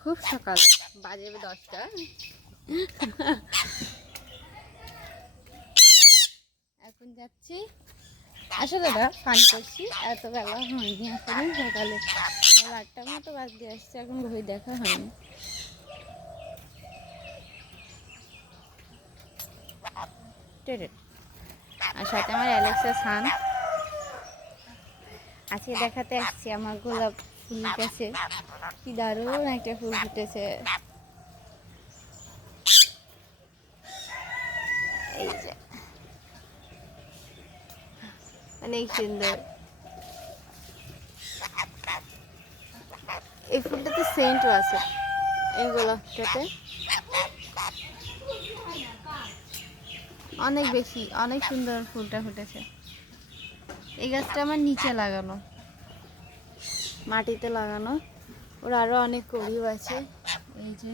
খুব সকাল। বাজে দশটা। এখন যাচ্ছি। আসো দাদা ফান করছি। এত বেলা হয়নি এখনই সকালে। আটটার মতো বাদ দিয়ে আসছে, এখন ঘড়ি দেখা হয়নি। আর সাথে আমার অ্যালেক্সা সান আজকে দেখাতে আসছি আমার গোলাপ ফুল গাছে কি দারুণ একটা ফুল ফুটেছে। এই যে। অনেক সুন্দর। এই ফুলটাতে সেন্টও আছে। এই গোলাপটাতে অনেক বেশি, অনেক সুন্দর ফুলটা ফুটেছে। এই গাছটা আমার নিচে লাগানো। মাটিতে লাগানো। ওর আরও অনেক কড়িও আছে। এই যে।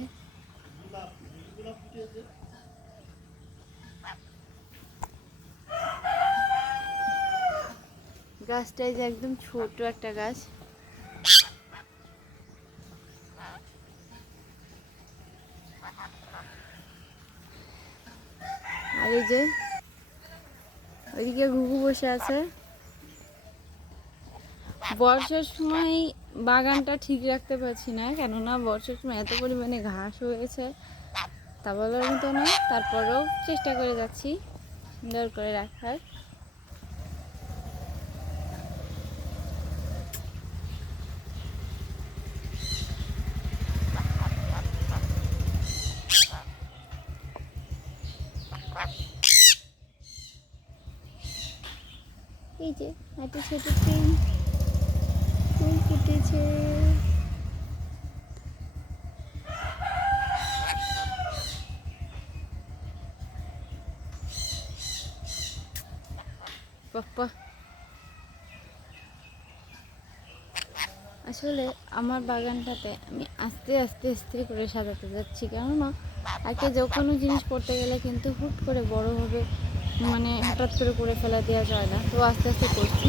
গাছটা যে একদম ছোট একটা গাছ। আর এই যে, ওইদিকে ঘুঘু বসে আছে। বর্ষার সময় বাগানটা ঠিক রাখতে পারছি না, কেননা বর্ষার সময় এত পরিমাণে ঘাস হয়েছে। তা বলার মতো না, তারপরেও চেষ্টা করে যাচ্ছি সুন্দর করে রাখার। এই যে একটা ছোট ট্রেন ফুটেছে আসলে আমার বাগানটাতে আমি আস্তে আস্তে আস্তে করে সাজাতে যাচ্ছি, কেননা আগে যে কোনো জিনিস করতে গেলে কিন্তু হুট করে বড় হবে মানে হঠাৎ করে করে ফেলা দেওয়া যায় না। তো আস্তে আস্তে করছি।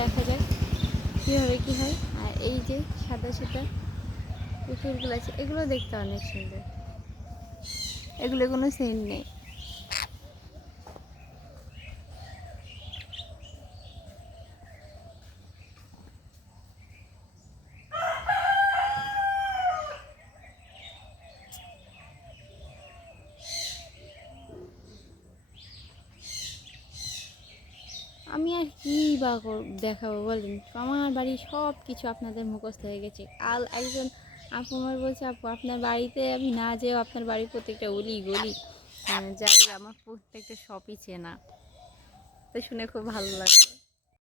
দেখা যাক কীভাবে কী হয়। আর এই যে সাদা সাদা ফুলগুলো আছে, এগুলো দেখতে অনেক সুন্দর। এগুলো কোনো সেন্ট নেই। আমি আর কী বা দেখাবো বলেন? আমার বাড়ি সব কিছু আপনাদের মুখস্থ হয়ে গেছে। কাল একজন আপু আমার বলছে, আপু, আপনার বাড়িতে আমি না যেও আপনার বাড়ির প্রত্যেকটা অলি গলি যাই আমার প্রত্যেকটা শপই চেনা। তো শুনে খুব ভালো লাগল।